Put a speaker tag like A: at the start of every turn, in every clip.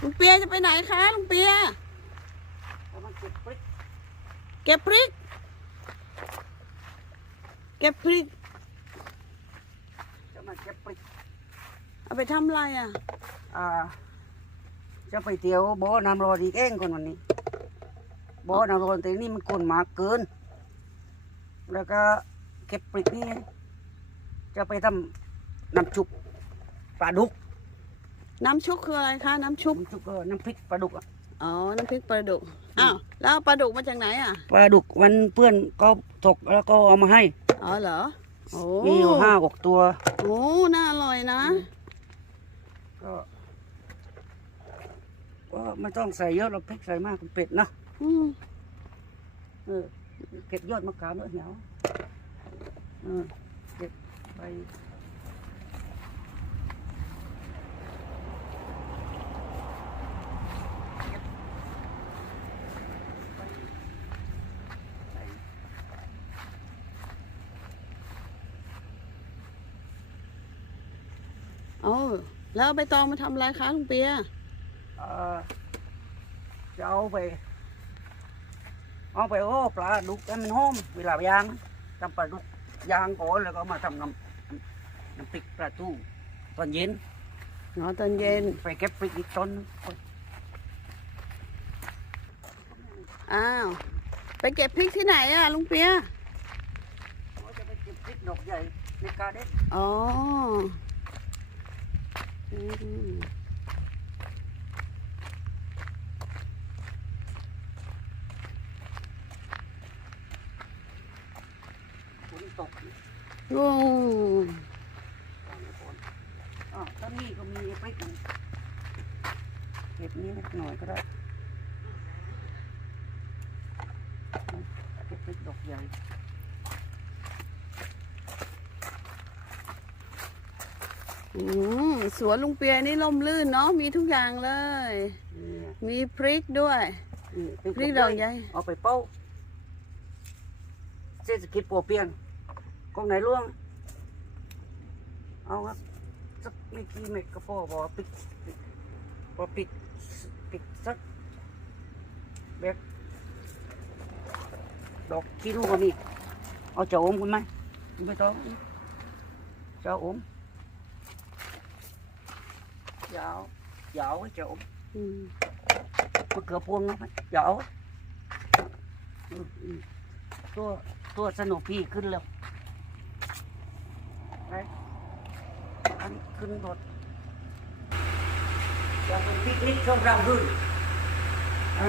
A: ลุงเปียจะไปไหนคะลุงเปีย
B: แล้วมันเก็บพริก
A: เก็บพริก เก็บพริก
B: จะมาเก็บพริก
A: เอาไปทำอะไรอะ
B: อ่า จะไปเที่ยวบ่อน้ำร้อนอีกเองคนวันนี้บ่อน้ำร้อนแต่นี่มันคนมากเกิน แล้วก็เก็บพริกนี่ จะไปทำน้ำชุบปลาดุก
A: น้ำชุบคืออะไรคะ น้ำชุบ
B: น้ำชุบก็น้ำพริกปลาดุกอะ
A: อ๋อ น้ำพริกปลาดุก อ้าว แล้วเอาปลาดุกมาจากไหนอะ
B: ปลาดุกมันเพื่อนก็ตกแล้วก็เอามาให้
A: อ๋อเหรอ โอ้
B: มีอยู่ห้าหกตัว
A: โอ้ น่าอร่อยนะ
B: ก็ก็ไม่ต้องใส่เยอะเราพริกใส่มากเป็ดนะ
A: อืม
B: เออเก็บยอดมะขามด้วยเหนียวเออเก็บไปใส่
A: โอ้แล้วเอาใบตองมาทำอะไรคะลุงเปีย
B: เอ่อจะเอาไป เอาไปโอ้ปลาดุกให้มันหอมเวลาย่างทำปลาดุกย่างก่อนแล้วก็มาทำน้ำน้ำพริกปลาทูตอนเย็น
A: อ๋อตอนเย็น
B: ไปเก็บพริกอีกต้น
A: อ้าว ไปเก็บพริกที่ไหนอะลุงเปีย
B: เราจะไปเก็บพริกดอกใหญ่ในกาเด้น
A: อ๋ออืม
B: ฝนตก
A: โอ้
B: อ่าต้นนี้ก็มีพริกเก็บนี้นิดหน่อยก็ได้เก็บพริกดอกใหญ่
A: อืม สวนลุงเปียนี่ล่มลื่นเนาะมีทุกอย่างเลย
B: นี่
A: มีพริกด้วย
B: นี่
A: พริกดอกใหญ่
B: เอาไปเป้าเศรษฐกิจพอเพียงกองไหนล่วง เอาครับสักไม่กี่เม็ดก็พอพอปิดปิดพอปิดปิดสักแบบดอกขี้ลูกก็มีเอาเจ้าอมคุณไหมไม่ต้องเจ้าอม ยาวยาวไว้เจ้าอม
A: อืม
B: มะเขือพวงเนาะยาวอืมอืมตัวตัวสนุกพี่ขึ้นแล้วไปอันขึ้นรถอยากเป็นปิกนิกช่วงกลางคืนอะ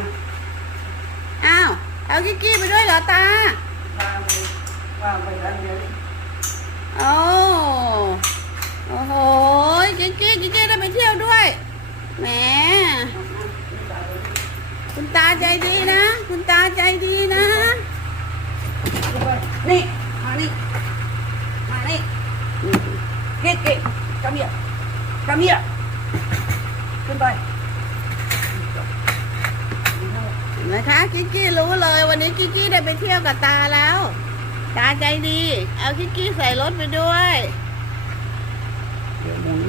A: อ้าวเอากิ๊กกี้ไปด้วยเหรอตา
B: วางไปวางไปร้านเดียว
A: โอ้ โอ้โหกิ๊กกี้กิ๊กกี้ได้ไปเที่ยวด้วย แหม คุณตาใจดีนะ คุณตาใจดีนะ
B: นี่ มานี่ มานี่เก๊กเก๊กกำเมียกำเมียขึ้นไป
A: เห็นไหมคะกิ๊กกี้รู้เลย วันนี้กิ๊กกี้ได้ไปเที่ยวกับตาแล้ว ตาใจดี เอากิ๊กกี้ใส่รถไปด้วย
B: เดี๋ยวหมุ น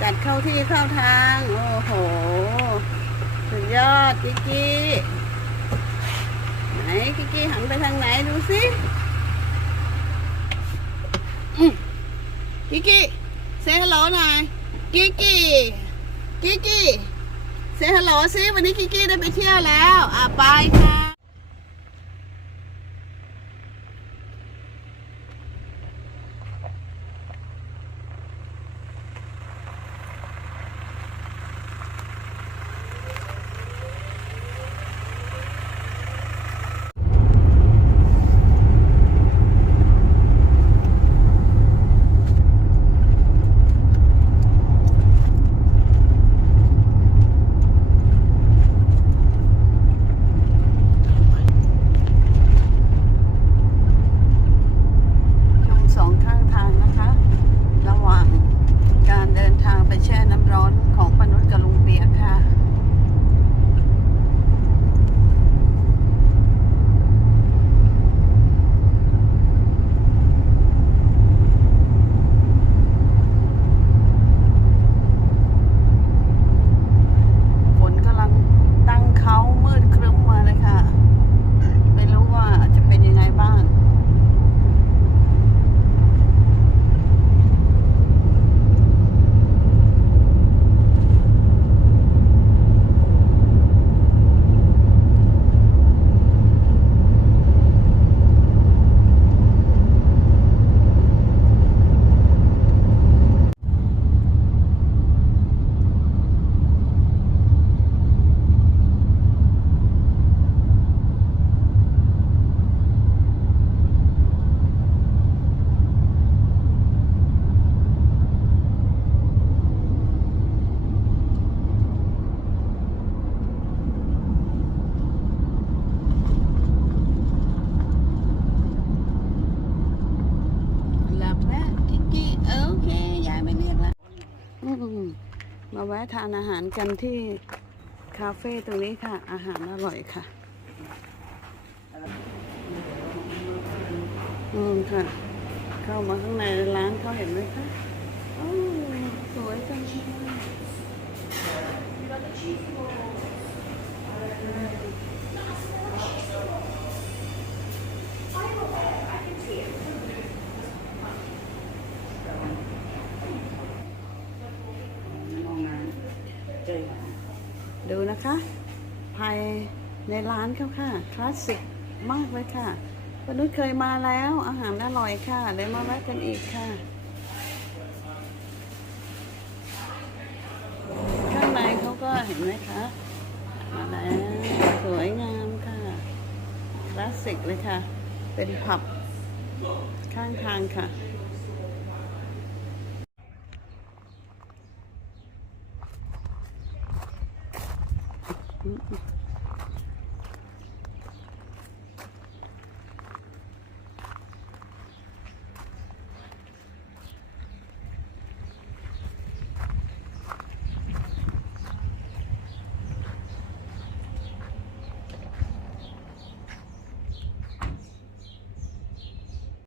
A: จัดเข้าที่เข้าทาง โอ้โห สุดยอดกิ๊กกี้ไหนกิ๊กกี้หันไปทางไหนดูสิกิ๊กกี้เซฮัลโหลหน่อยกิ๊กกี้กิ๊กกี้เซฮัลโหลสิวันนี้กิ๊กกี้ได้ไปเที่ยวแล้ว อะไปค่ะ แวะทานอาหารกันที่คาเฟ่ตรงนี้ค่ะ อาหารอร่อยค่ะ อืมค่ะ เข้ามาข้างในร้านเขาเห็นไหมคะ โอ้ สวยจังเลย
B: มองน้ำเจอ
A: ดูนะคะ ภายในร้านเขาค่ะ คลาสสิกมากเลยค่ะปนุชเคยมาแล้วอาหารอร่อยค่ะเลยมาแวะกันอีกค่ะ ข้างในเขาก็เห็นไหมคะมาแล้วสวยงามค่ะคลาสสิกเลยค่ะ เป็นผับข้างทางค่ะ mm